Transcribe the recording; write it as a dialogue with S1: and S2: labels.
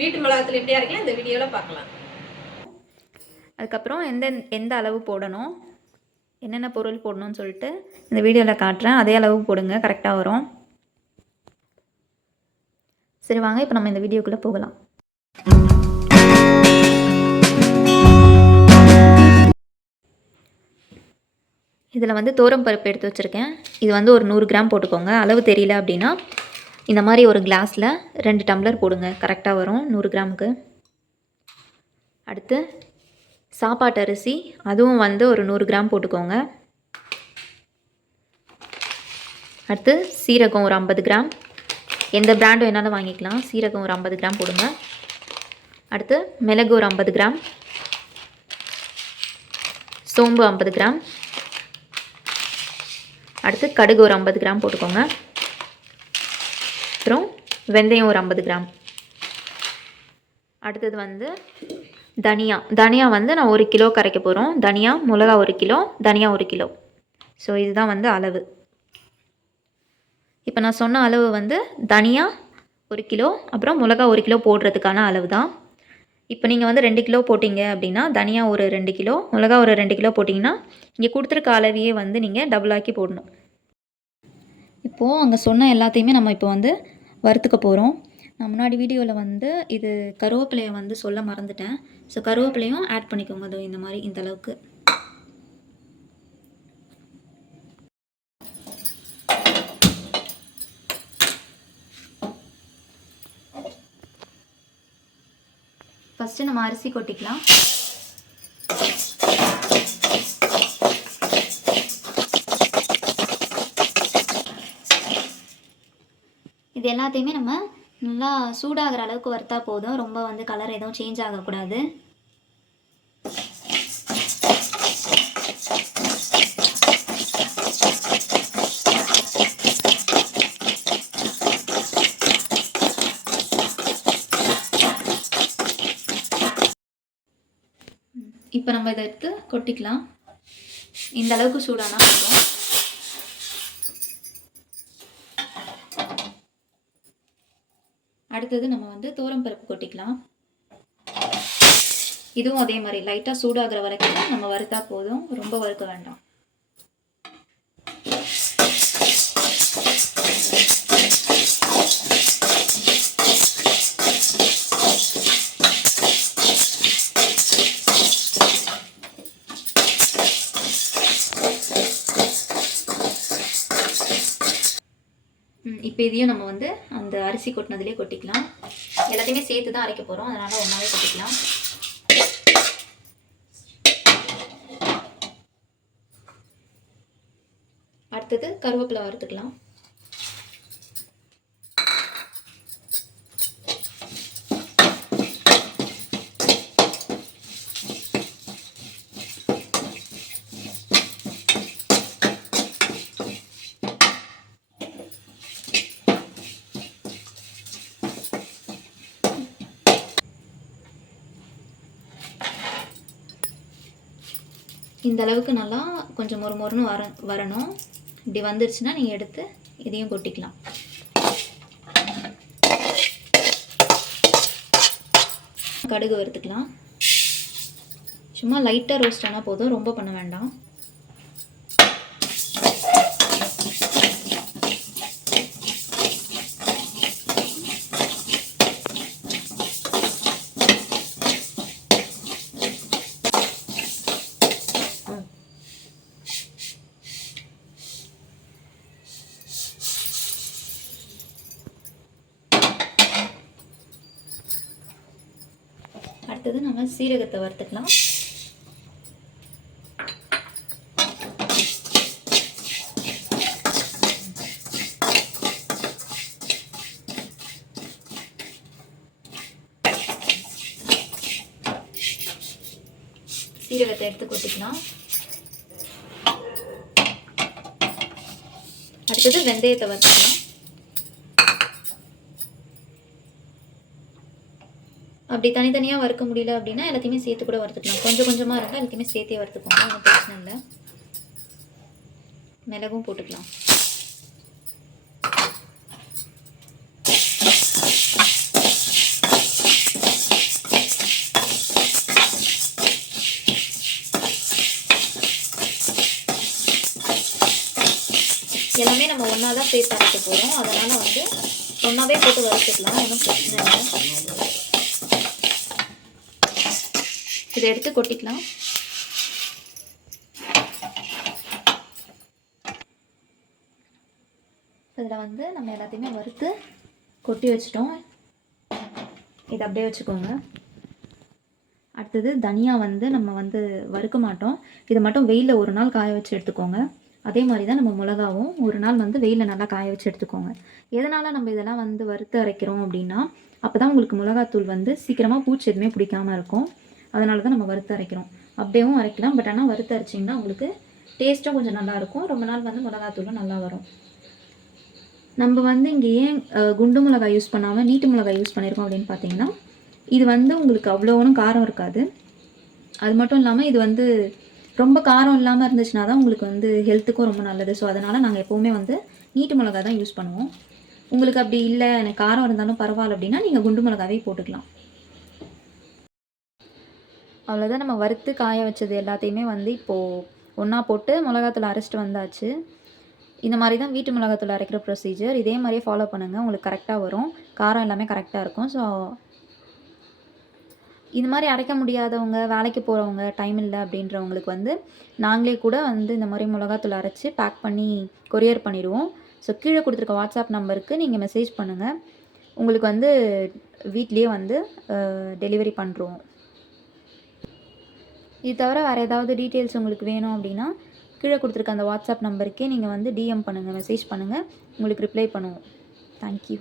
S1: வீட்டு மிளகாத்தில் எப்படியா இருக்கலாம் இந்த வீடியோவில் பார்க்கலாம்.
S2: அதுக்கப்புறம் எந்த எந்த அளவு போடணும் என்னென்ன பொருள் போடணும்னு சொல்லிட்டு இந்த வீடியோவில் காட்டுறேன். அதே அளவு போடுங்க கரெக்டாக வரும். சரி வாங்க இப்போ நம்ம இந்த வீடியோக்குள்ளே போகலாம். இதில் வந்து தோரம் பருப்பு எடுத்து வச்சுருக்கேன். இது வந்து ஒரு நூறு கிராம் போட்டுக்கோங்க. அளவு தெரியல அப்படின்னா இந்த மாதிரி ஒரு கிளாஸில் ரெண்டு டம்ளர் போடுங்க. கரெக்டாக வரும். நூறு கிராமுக்கு. அடுத்து சாப்பாட்டு அரிசி. அதுவும் வந்து ஒரு நூறு கிராம் போட்டுக்கோங்க. அடுத்து சீரகம் ஒரு ஐம்பது கிராம். எந்த பிராண்டும் வேணாலும் வாங்கிக்கலாம். சீரகம் ஒரு ஐம்பது கிராம் போடுங்க. அடுத்து மிளகு ஒரு ஐம்பது கிராம். சோம்பு ஐம்பது கிராம். அடுத்து கடுகு ஒரு ஐம்பது கிராம் போட்டுக்கோங்க. வெந்தயம் ஒரு ஐம்பது கிராம். அடுத்தது வந்து தனியா. தனியா வந்து நான் ஒரு கிலோ கரைக்க போகிறோம் தனியா மிளகா ஒரு கிலோ தனியா ஒரு கிலோ. ஸோ இதுதான் வந்து அளவு. இப்போ நான் சொன்ன அளவு வந்து தனியா ஒரு கிலோ அப்புறம் மிளகா ஒரு கிலோ போடுறதுக்கான அளவு தான் இப்போ நீங்கள் வந்து ரெண்டு கிலோ போட்டிங்க அப்படின்னா தனியா ஒரு ரெண்டு கிலோ மிளகா ஒரு ரெண்டு கிலோ போட்டிங்கன்னா இங்கே கொடுத்துருக்க அளவையே வந்து நீங்கள் டபுளாக்கி போடணும். இப்போது அங்கே சொன்ன எல்லாத்தையுமே நம்ம இப்போ வந்து வறுத்துக்க போகிறோம் நான் முன்னாடி வீடியோவில் வந்து இது கருவேப்பிலையை வந்து சொல்ல மறந்துட்டேன். ஸோ கருவேப்பிலையும் ஆட் பண்ணிக்கோங்க. அதோ இந்த மாதிரி இந்த அளவுக்கு. ஃபஸ்ட்டு நம்ம அரிசி கொட்டிக்கலாம் இது எல்லாத்தையுமே நம்ம நல்லா சூடாகிற அளவுக்கு வறுத்தா போதும். ரொம்ப வந்து கலர் எதுவும் சேஞ்ச் ஆகக்கூடாது. இப்போ நம்ம இதை எடுத்து கொட்டிக்கலாம். இந்த அளவுக்கு சூடானா இருக்கும் அடுத்தது நம்ம வந்து தோரம் பருப்பு கொட்டிக்கலாம். இதுவும் அதே மாதிரி லைட்டாக சூடாகிற வரைக்கும் நம்ம வறுத்தா போதும். ரொம்ப வறுக்க வேண்டாம். இப்போ இதையும் நம்ம வந்து அந்த அரிசி கொட்டினதுலேயே கொட்டிக்கலாம். எல்லாத்தையுமே சேர்த்து தான் அரைக்க போகிறோம் அதனால் ஒன்றாவே கொட்டிக்கலாம். அடுத்தது கருவேப்பிலை வறுத்துக்கலாம். இந்த அளவுக்கு நல்லா கொஞ்சம் மொறு மொறுன்னு வர வரணும். இப்படி வந்துருச்சுன்னா நீங்கள் எடுத்து இதையும் கொட்டிக்கலாம். கடுகு வறுத்துக்கலாம். சும்மா லைட்டாக ரோஸ்ட் ஆனால் போதும். ரொம்ப பண்ண வேண்டாம். அடுத்தது நம்ம சீரகத்தை வறுத்துக்கலாம். சீரகத்தை எடுத்து கொட்டிக்கலாம். அடுத்தது வெந்தயத்தை வறுத்துக்கலாம். அப்படி தனித்தனியாக வறுக்க முடியல அப்படின்னா எல்லாத்தையுமே சேர்த்து கூட வறுத்துக்கலாம். கொஞ்சம் கொஞ்சமாக இருந்தால் எல்லாத்தையுமே சேர்த்தே வறுத்துக்கோங்க. ஒன்றும் பிரச்சனை இல்லை. மிளகும் போட்டுக்கலாம். எல்லாமே நம்ம ஒன்றா தான் சேர்த்து அரைக்க போகிறோம் அதனால் வந்து ஒன்றாவே போட்டு வறுத்துக்கலாம். ஒன்றும் பிரச்சனை இல்லை. இதை எடுத்து கொட்டிக்கலாம். இதில் வந்து நம்ம எல்லாத்தையுமே வறுத்து கொட்டி வச்சிட்டோம். இதை அப்படியே வச்சுக்கோங்க. அடுத்தது தனியா வந்து நம்ம வந்து வறுக்க மாட்டோம். இதை மட்டும் வெயிலில் ஒரு நாள் காய வச்சு எடுத்துக்கோங்க. அதே மாதிரி தான் நம்ம மிளகாவும் ஒரு நாள் வந்து வெயிலில் நல்லா காய வச்சு எடுத்துக்கோங்க. எதனால் நம்ம இதெல்லாம் வந்து வறுத்து அரைக்கிறோம் அப்படின்னா அப்போ தான் உங்களுக்கு மிளகாத்தூள் வந்து சீக்கிரமாக பூச்சி எதுவுமே பிடிக்காமல் இருக்கும். அதனால தான் நம்ம வறுத்து அரைக்கிறோம். அப்படியேவும் அரைக்கலாம். பட் ஆனால் வறுத்து அரைச்சிங்கன்னா உங்களுக்கு டேஸ்ட்டும் கொஞ்சம் நல்லாயிருக்கும் ரொம்ப நாள் வந்து மிளகாத்தூளும் நல்லா வரும். நம்ம வந்து இங்கே ஏன் குண்டு மிளகாய் யூஸ் பண்ணாமல் நீட்டு மிளகாய் யூஸ் பண்ணியிருக்கோம் அப்படின்னு பார்த்தீங்கன்னா இது வந்து உங்களுக்கு அவ்வளோ ஒன்றும் காரம் இருக்காது. அது மட்டும் இல்லாமல் இது வந்து ரொம்ப காரம் இல்லாமல் இருந்துச்சுன்னா தான் உங்களுக்கு வந்து ஹெல்த்துக்கும் ரொம்ப நல்லது. ஸோ அதனால் நாங்கள் எப்போவுமே வந்து நீட்டு மிளகாய் தான் யூஸ் பண்ணுவோம். உங்களுக்கு அப்படி இல்லை எனக்கு காரம் இருந்தாலும் பரவாயில்ல அப்படின்னா நீங்கள் குண்டு மிளகாவே போட்டுக்கலாம். அவ்வளோதான் நம்ம வறுத்து காய வச்சது எல்லாத்தையுமே வந்து இப்போது ஒன்றா போட்டு மிளகாத்தூள் அரைச்சிட்டு வந்தாச்சு. இந்த மாதிரி தான் வீட்டு மிளகாத்தூள் அரைக்கிற ப்ரொசீஜர் இதே மாதிரியே ஃபாலோ பண்ணுங்கள் உங்களுக்கு கரெக்டாக வரும். காரம் எல்லாமே கரெக்டாக இருக்கும். ஸோ இது மாதிரி அரைக்க முடியாதவங்க வேலைக்கு போகிறவங்க டைம் இல்லை அப்படின்றவங்களுக்கு வந்து நாங்களே கூட வந்து இந்த மாதிரி மிளகாத்தூள் அரைச்சி பேக் பண்ணி கொரியர் பண்ணிடுவோம். ஸோ கீழே கொடுத்துருக்க வாட்ஸ்அப் நம்பருக்கு நீங்கள் மெசேஜ் பண்ணுங்கள் உங்களுக்கு வந்து வீட்லேயே வந்து டெலிவரி பண்ணுறோம் இது தவிர வேறு ஏதாவது டீட்டெயில்ஸ் உங்களுக்கு வேணும் அப்படின்னா கீழே கொடுத்துருக்க அந்த வாட்ஸ்அப் நம்பருக்கே நீங்கள் வந்து டிஎம் பண்ணுங்கள் மெசேஜ் பண்ணுங்கள் உங்களுக்கு ரிப்ளை பண்ணுவோம். தேங்க்யூ